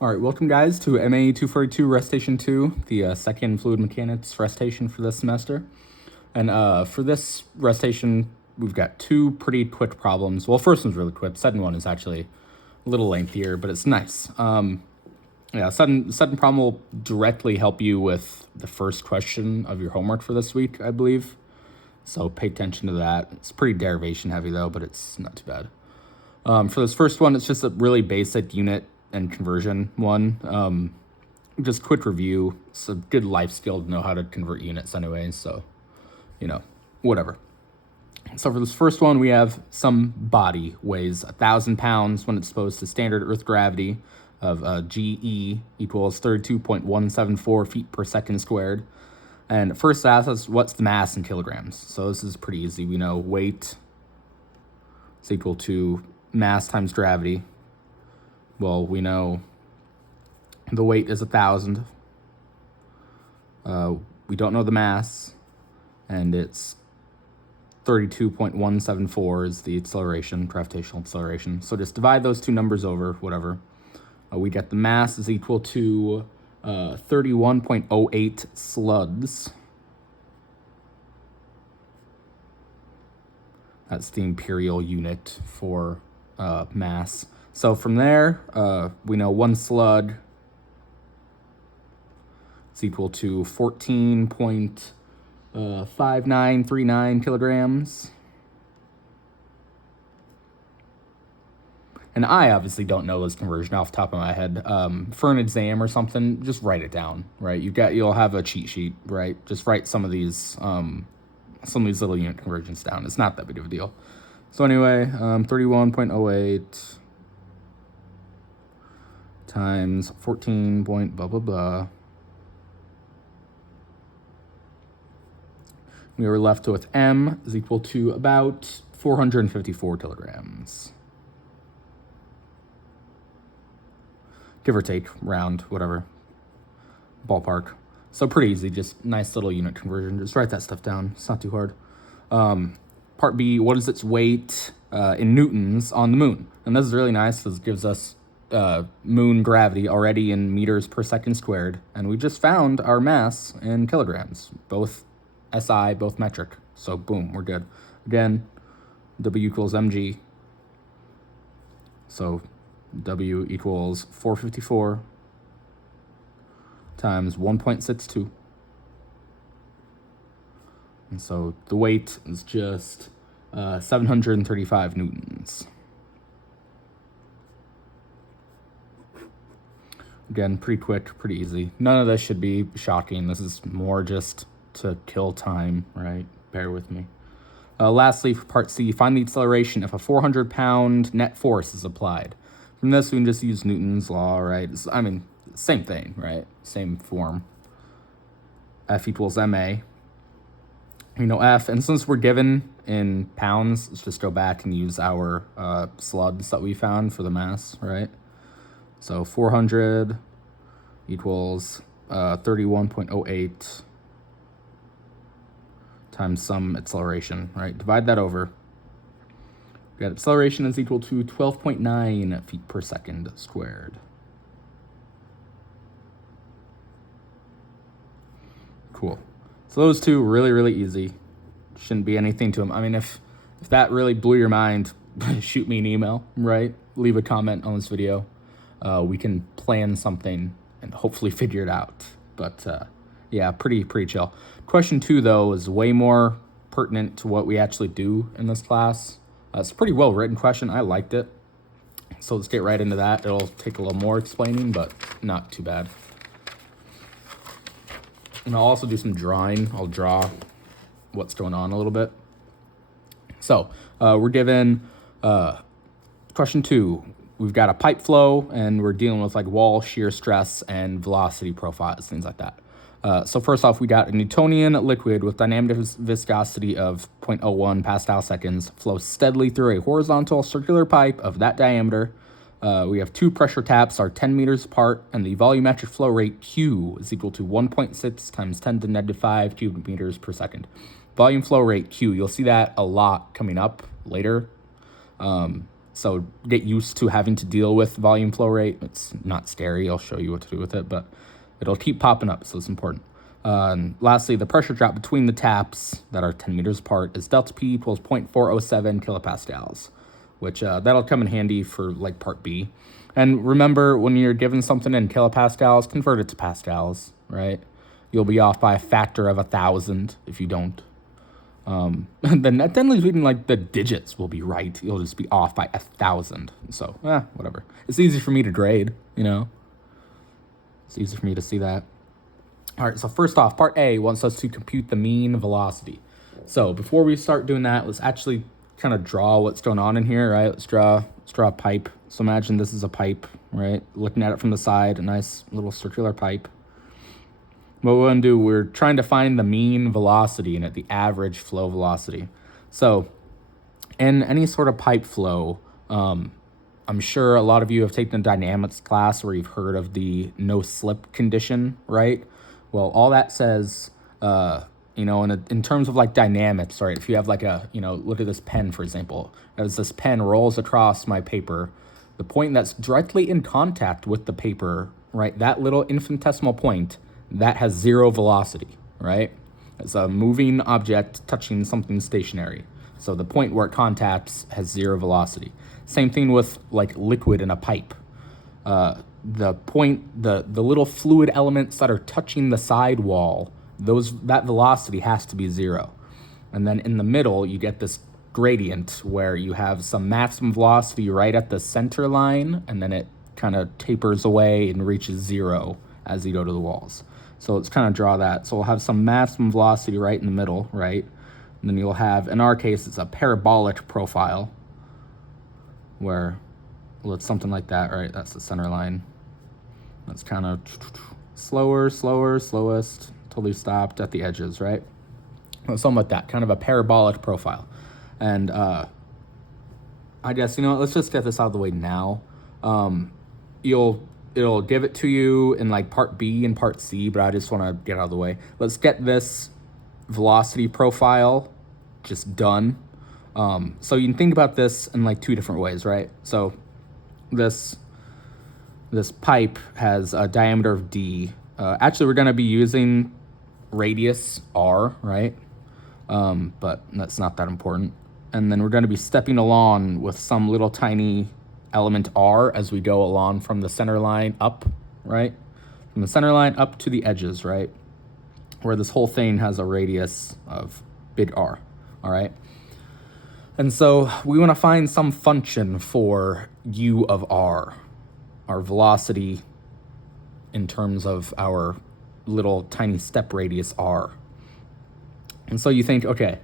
All right, welcome guys to MAE 242 Recitation 2, the second fluid mechanics recitation for this semester. And for this recitation, we've got two pretty quick problems. Well, first one's really quick. Second one is actually a little lengthier, but it's nice. Second problem will directly help you with the first question of your homework for this week, I believe. So pay attention to that. It's pretty derivation heavy though, but it's not too bad. For this first one, it's just a really basic unit and conversion one. Just quick review. It's a good life skill to know how to convert units anyways, so, whatever. So for this first one, we have some body weighs 1,000 pounds when exposed to standard Earth gravity of GE equals 32.174 feet per second squared. And first ask us, what's the mass in kilograms? So this is pretty easy. We know weight is equal to mass times gravity. Well, we know the weight is 1,000. We don't know the mass, and it's 32.174 is the acceleration, gravitational acceleration. So just divide those two numbers over, whatever. We get the mass is equal to 31.08 slugs. That's the imperial unit for mass. So from there, we know one slug is equal to 14.5939 kilograms. And I obviously don't know this conversion off the top of my head. For an exam or something, just write it down, right? You'll have a cheat sheet, right? Just write some of these little unit conversions down. It's not that big of a deal. So anyway, 31.08 times 14 point blah, blah, blah. We were left with M is equal to about 454 kilograms. Give or take, round, whatever. Ballpark. So pretty easy, just nice little unit conversion. Just write that stuff down. It's not too hard. Part B, what is its weight in newtons on the moon? And this is really nice because it gives us moon gravity already in meters per second squared. And we just found our mass in kilograms, both SI, both metric. So boom, we're good. Again, W equals mg. So W equals 454 times 1.62. And so the weight is just 735 newtons. Again, pretty quick, pretty easy. None of this should be shocking. This is more just to kill time, right? Bear with me. Lastly, for part C, find the acceleration if a 400-pound net force is applied. From this, we can just use Newton's law, right? Same thing, right? Same form. F equals MA. We know F, and since we're given in pounds, let's just go back and use our slugs that we found for the mass, right? So 400 equals 31.08 times some acceleration, right? Divide that over. We got acceleration is equal to 12.9 feet per second squared. Cool. So those two really, really easy. Shouldn't be anything to them. I mean, if that really blew your mind, shoot me an email, right? Leave a comment on this video. We can plan something and hopefully figure it out. But yeah, pretty chill. Question 2, though, is way more pertinent to what we actually do in this class. It's a pretty well-written question. I liked it. So let's get right into that. It'll take a little more explaining, but not too bad. And I'll also do some drawing. I'll draw what's going on a little bit. So we're given question 2. We've got a pipe flow, and we're dealing with like wall shear stress and velocity profiles, things like that. So first off, we got a Newtonian liquid with dynamic viscosity of 0.01 Pascal seconds flows steadily through a horizontal circular pipe of that diameter. We have two pressure taps are 10 meters apart, and the volumetric flow rate Q is equal to 1.6 times 10 to the negative 5 cubic meters per second. Volume flow rate Q, you'll see that a lot coming up later. So get used to having to deal with volume flow rate. It's not scary. I'll show you what to do with it, but it'll keep popping up, so it's important. And lastly, the pressure drop between the taps that are 10 meters apart is delta P equals 0.407 kilopascals, which that'll come in handy for like part B. And remember, when you're given something in kilopascals, convert it to pascals, right? You'll be off by a factor of 1,000 if you don't. Then that then leaves like the digits will be right. You'll just be off by 1,000. So, whatever. It's easy for me to grade, you know? It's easy for me to see that. All right, so first off, part A wants us to compute the mean velocity. So before we start doing that, let's actually kind of draw what's going on in here, right? Let's draw a pipe. So imagine this is a pipe, right? Looking at it from the side, a nice little circular pipe. What we're going to do, we're trying to find the mean velocity in it, the average flow velocity. So in any sort of pipe flow, I'm sure a lot of you have taken a dynamics class where you've heard of the no slip condition, right? Well, all that says, in terms of like dynamics, right? If you have like look at this pen, for example. As this pen rolls across my paper, the point that's directly in contact with the paper, right? That little infinitesimal point, that has zero velocity, right? It's a moving object touching something stationary. So the point where it contacts has zero velocity. Same thing with like liquid in a pipe. The little fluid elements that are touching the sidewall, that velocity has to be zero. And then in the middle, you get this gradient where you have some maximum velocity right at the center line, and then it kind of tapers away and reaches zero as you go to the walls. So let's kind of draw that. So we'll have some maximum velocity right in the middle, right? And then you'll have, in our case, it's a parabolic profile where, well, it's something like that, right? That's the center line. That's kind of slower, slowest, till we stopped at the edges, right? Well, something like that, kind of a parabolic profile. And I guess, let's just get this out of the way now. It'll give it to you in like part B and part C, but I just want to get out of the way. Let's get this velocity profile just done. So you can think about this in like two different ways, right? So this pipe has a diameter of D. Actually, we're going to be using radius R, right? But that's not that important. And then we're going to be stepping along with some little tiny element R as we go along from the center line up, right? From the center line up to the edges, right? Where this whole thing has a radius of big R, all right? And so we want to find some function for U of R, our velocity in terms of our little tiny step radius R. And so you think, okay,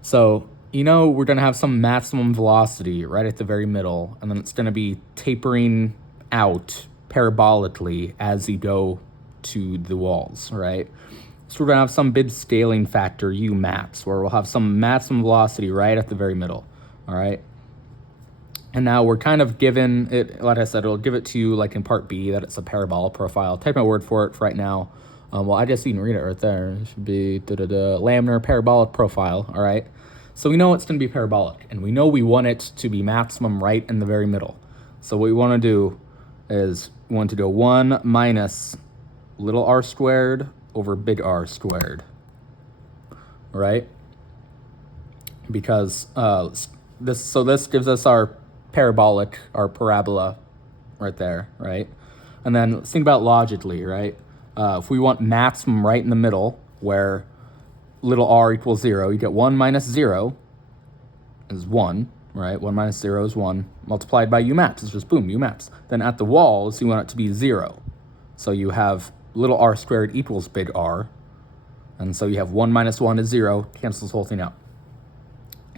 so we're going to have some maximum velocity right at the very middle, and then it's going to be tapering out parabolically as you go to the walls, right? So we're going to have some big scaling factor, U max, where we'll have some maximum velocity right at the very middle, all right? And now we're kind of given it, like I said, it'll give it to you like in part B that it's a parabolic profile. Type my word for it for right now. Well, I guess you can read it right there. It should be laminar parabolic profile, all right? So we know it's going to be parabolic, and we know we want it to be maximum right in the very middle. So what we want to do is we want to go 1 minus little r squared over big R squared, right? Because this gives us our parabolic, our parabola right there, right? And then let's think about logically, right? If we want maximum right in the middle, where little r equals 0, you get 1 minus 0 is 1, right? 1 minus 0 is 1, multiplied by u max is just boom, u max. Then at the walls, you want it to be 0. So you have little r squared equals big R, and so you have 1 minus 1 is 0, cancels the whole thing out.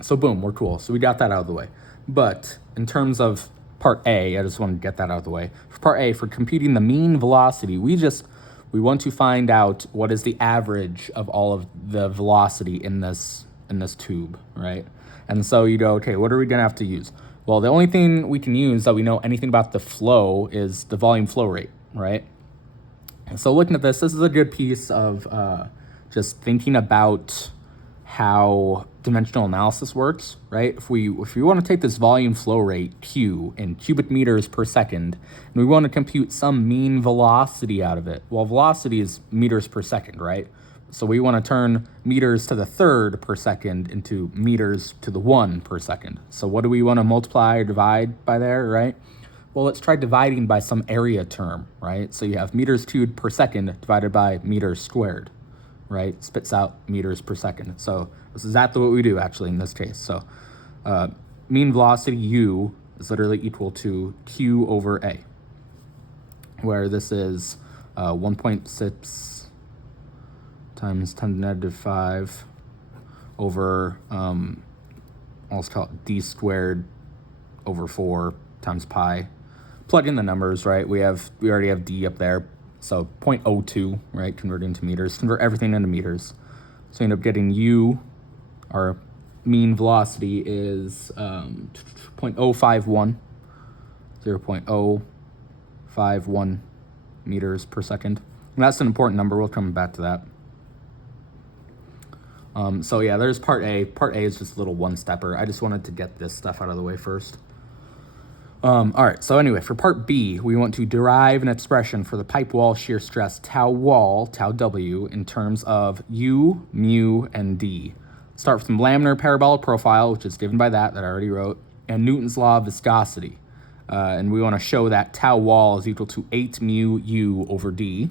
So boom, we're cool. So we got that out of the way. But in terms of part A, I just want to get that out of the way. For part A, for computing the mean velocity, we want to find out what is the average of all of the velocity in this tube, right? And so you go, okay, what are we going to have to use? Well, the only thing we can use that we know anything about the flow is the volume flow rate, right? And so looking at this is a good piece of just thinking about how dimensional analysis works, right? If we want to take this volume flow rate Q in cubic meters per second, and we want to compute some mean velocity out of it. Well, velocity is meters per second, right? So we want to turn meters to the third per second into meters to the 1 per second. So what do we want to multiply or divide by there, right? Well, let's try dividing by some area term, right? So you have meters cubed per second divided by meters squared, right? Spits out meters per second. So this is exactly what we do actually in this case. So mean velocity U is literally equal to Q over A, where this is 1.6 times 10 to the negative 5 over, let's call it d squared over 4 times pi. Plug in the numbers, right? We already have d up there. So 0.02, right? Converting to meters. Convert everything into meters. So you end up getting U, our mean velocity is 0.051, 0.051 meters per second. And that's an important number. We'll come back to that. So yeah, there's part A. Part A is just a little one-stepper. I just wanted to get this stuff out of the way first. All right, so anyway, for part B, we want to derive an expression for the pipe wall shear stress tau wall, tau W, in terms of U, mu, and D. Start from laminar parabolic profile, which is given by that I already wrote, and Newton's law of viscosity. And we want to show that tau wall is equal to 8 mu U over D,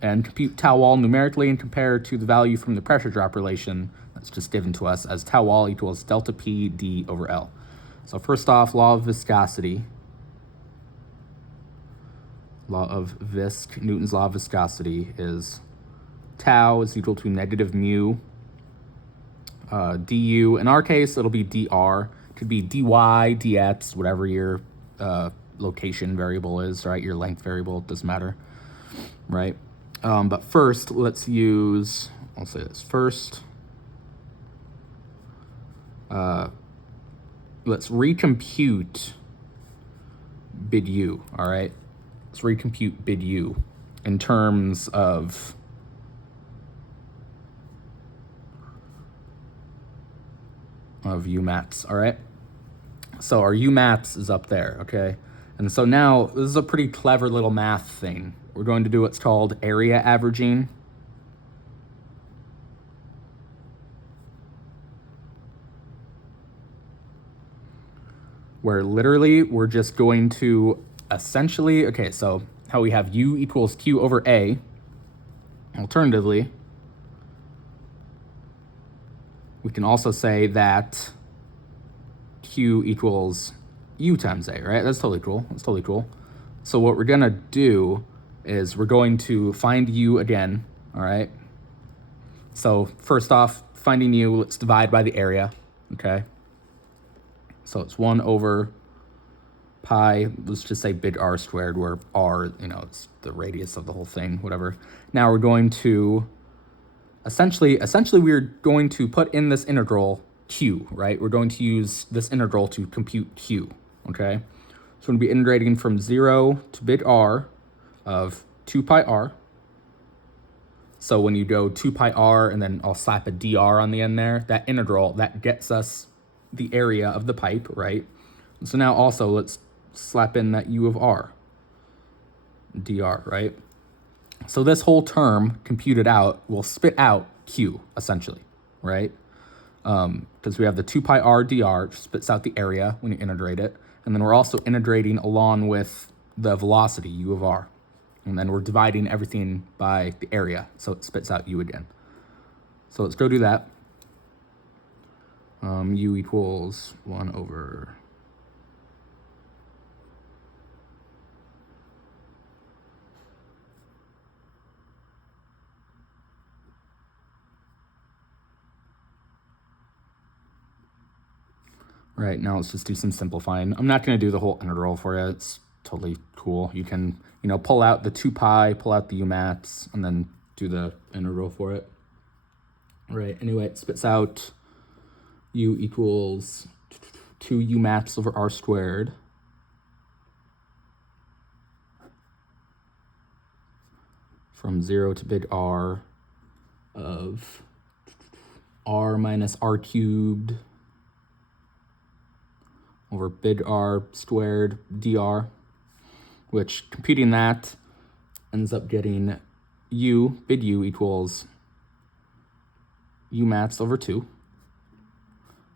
and compute tau wall numerically and compare to the value from the pressure drop relation that's just given to us as tau wall equals delta P D over L. So first off, law of viscosity. Newton's law of viscosity is tau is equal to negative mu du. In our case, it'll be dr. It could be dy, dx, whatever your location variable is, right? Your length variable, it doesn't matter, right? But first, let's use, I'll say this first. Let's recompute bid U, all right? Let's recompute bid U in terms of UMATs, all right? So our UMATs is up there, okay? And so now, this is a pretty clever little math thing. We're going to do what's called area averaging. Where literally we're just going to essentially, okay, so how we have U equals Q over A. Alternatively, we can also say that Q equals U times A, right? That's totally cool. That's totally cool. So what we're gonna do is we're going to find U again, all right? So first off, finding U, let's divide by the area, okay? So it's 1 over pi, let's just say big R squared, where R, it's the radius of the whole thing, whatever. Now we're going to, essentially we're going to put in this integral Q, right? We're going to use this integral to compute Q, okay? So we're going to be integrating from 0 to big R of 2 pi R. So when you go 2 pi R and then I'll slap a dr on the end there, that integral, that gets us the area of the pipe, right? So now also let's slap in that U of R, dr, right? So this whole term computed out will spit out Q, essentially, right? Because we have the 2 pi R dr, which spits out the area when you integrate it. And then we're also integrating along with the velocity, U of R. And then we're dividing everything by the area, so it spits out U again. So let's go do that. U equals 1 over... Right, now let's just do some simplifying. I'm not going to do the whole integral for you. It's totally cool. You can, pull out the 2 pi, pull out the UMATs, and then do the integral for it. Right, anyway, it spits out U equals 2 UMATs over R squared. From 0 to big R of r minus r cubed over big R squared dr, which computing that ends up getting big U equals U maths over 2.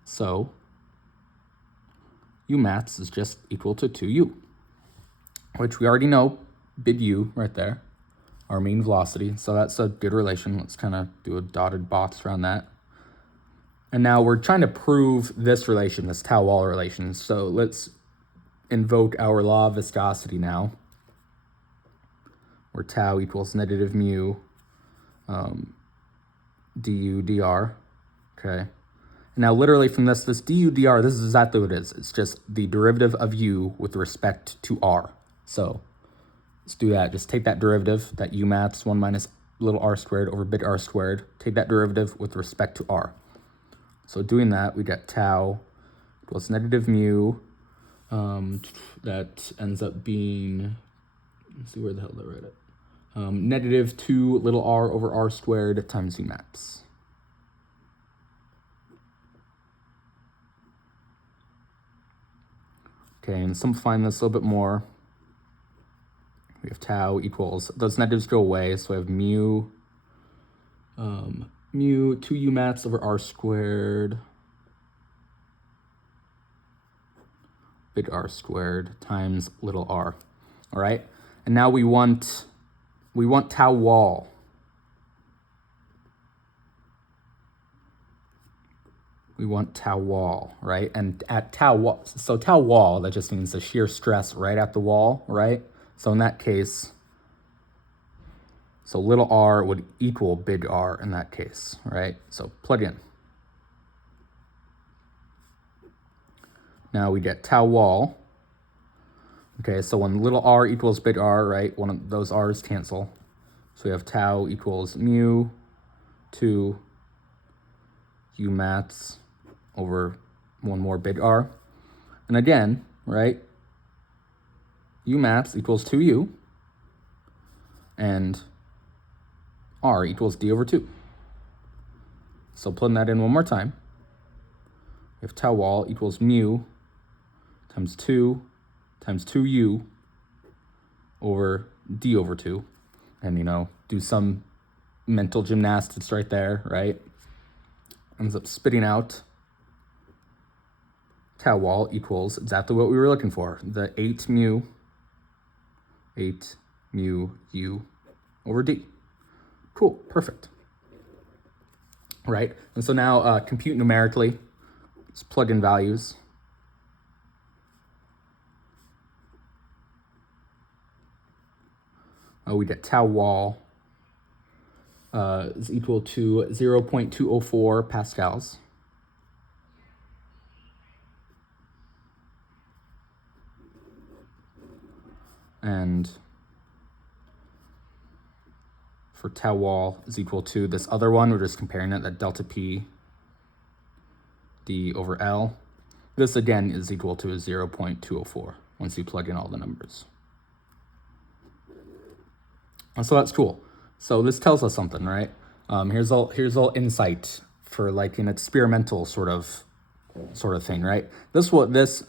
So U maths is just equal to 2U, which we already know, big U right there, our mean velocity. So that's a good relation. Let's kind of do a dotted box around that. And now we're trying to prove this relation, this tau wall relation. So let's invoke our law of viscosity now, where tau equals negative mu du dr. Okay. Now literally from this du dr, this is exactly what it is. It's just the derivative of u with respect to r. So let's do that. Just take that derivative, that u maths 1 minus little r squared over big R squared. Take that derivative with respect to r. So doing that, we get tau equals negative mu. That ends up being, let's see where the hell did I write it? Negative 2 little r over r squared times u maps. Okay, and simplifying this a little bit more, we have tau equals, those negatives go away, so we have mu 2u maths over r squared big R squared times little r. All right, and now we want tau wall. We want tau wall, right? And at tau wall, so tau wall, that just means the shear stress right at the wall, right? So in that case, so little r would equal big R in that case, right? So plug in. Now we get tau wall. Okay, so when little r equals big R, right, one of those r's cancel. So we have tau equals mu 2 u maths over one more big R. And again, right, u maths equals 2u, and r equals d over 2. So putting that in one more time, we have tau wall equals mu times 2 times 2u over d over 2. And, you know, do some mental gymnastics right there, right? Ends up spitting out tau wall equals exactly what we were looking for, the 8 mu u over d. Cool, perfect. Right, and so now compute numerically. Let's plug in values. We get tau wall is equal to 0.204 pascals. And for tau wall is equal to this other one, we're just comparing it, that delta P d over L. This again is equal to a 0.204 once you plug in all the numbers. So that's cool. So this tells us something, right? Here's all insight for like an experimental sort of thing, right? This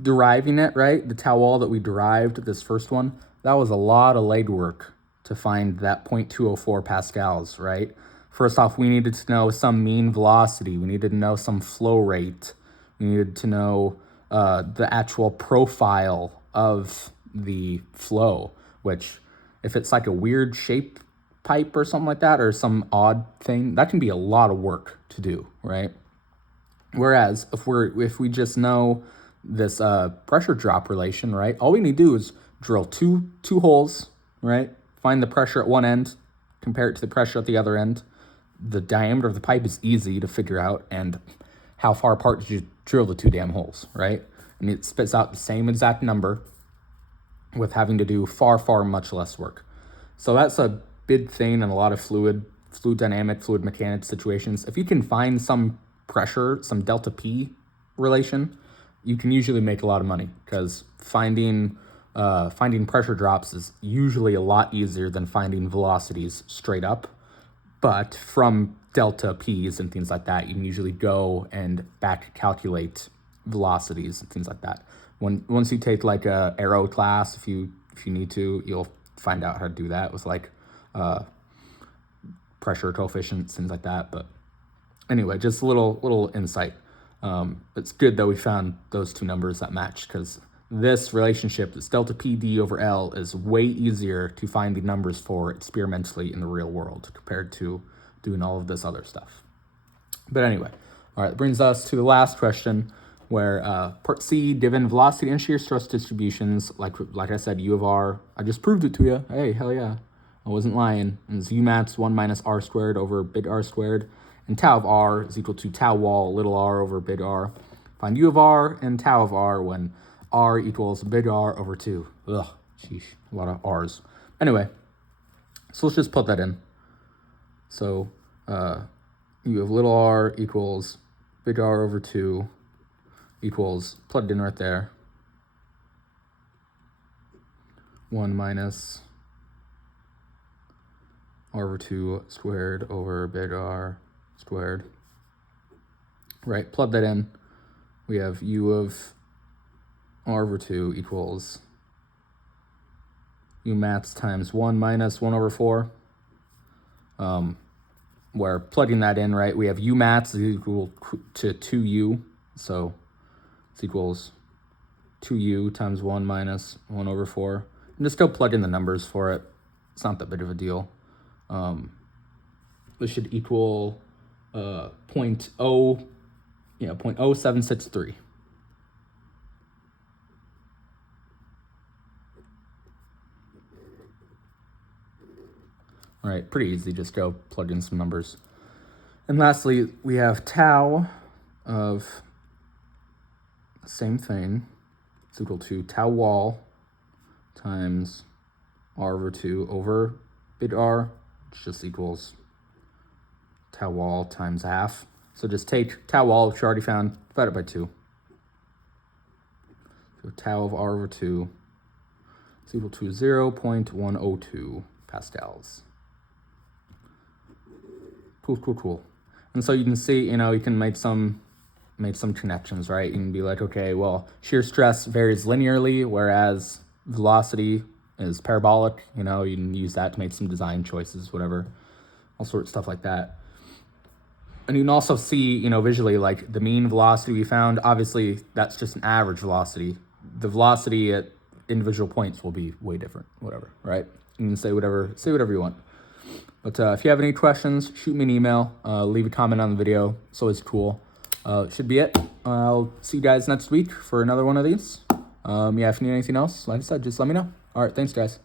deriving it, right? The tau wall that we derived, this first one, that was a lot of legwork to find that 0.204 pascals, right? First off, we needed to know some mean velocity. We needed to know some flow rate. We needed to know the actual profile of the flow, which if it's like a weird shape pipe or something like that, or some odd thing, that can be a lot of work to do, right? Whereas if we just know this pressure drop relation, right, all we need to do is drill two holes, right? Find the pressure at one end, compare it to the pressure at the other end. The diameter of the pipe is easy to figure out, and how far apart did you drill the two damn holes, right? And it spits out the same exact number with having to do far much less work. So that's a big thing in a lot of fluid dynamic, fluid mechanics situations. If you can find some pressure, some delta P relation, you can usually make a lot of money, because finding pressure drops is usually a lot easier than finding velocities straight up. But from delta P's and things like that, you can usually go and back calculate velocities and things like that. Once you take like a aero class, if you need to, you'll find out how to do that with like pressure coefficients, things like that. But anyway, just a little insight. It's good that we found those two numbers that match, because this relationship, this delta PD over L, is way easier to find the numbers for experimentally in the real world compared to doing all of this other stuff. But anyway, all right, that brings us to the last question, where part C, given velocity and shear stress distributions, like I said, U of R, I just proved it to you. Hey, hell yeah, I wasn't lying. And it's Umats 1 minus R squared over big R squared, and tau of R is equal to tau wall little r over big R. Find U of R and tau of R when R equals big R over 2. Ugh, sheesh, a lot of R's. Anyway, so let's just put that in. So U of little r equals big R over 2 equals, plugged in right there, 1 minus R over 2 squared over big R squared. Right, plug that in. We have U of R over 2 equals U mats times 1 minus 1 over 4. Where plugging that in, right, we have U mats is equal to 2U. So this equals 2U times 1 minus 1 over 4. And just go plug in the numbers for it. It's not that big of a deal. This should equal 0.0763. All right, pretty easy, just go plug in some numbers. And lastly, we have tau of the same thing. It's equal to tau wall times R over 2 over big R, which just equals tau wall times half. So just take tau wall, which you already found, divide it by 2. So tau of R over 2 is equal to 0.102 pascals. Cool. And so you can see, you can make some connections, right? You can be like, okay, well, shear stress varies linearly, whereas velocity is parabolic. You can use that to make some design choices, whatever, all sorts of stuff like that. And you can also see, visually, like the mean velocity we found, obviously that's just an average velocity. The velocity at individual points will be way different, whatever, right? You can say whatever you want. But if you have any questions, shoot me an email, leave a comment on the video. It's always cool. Should be it. I'll see you guys next week for another one of these. If you need anything else, like I said, just let me know. All right, thanks, guys.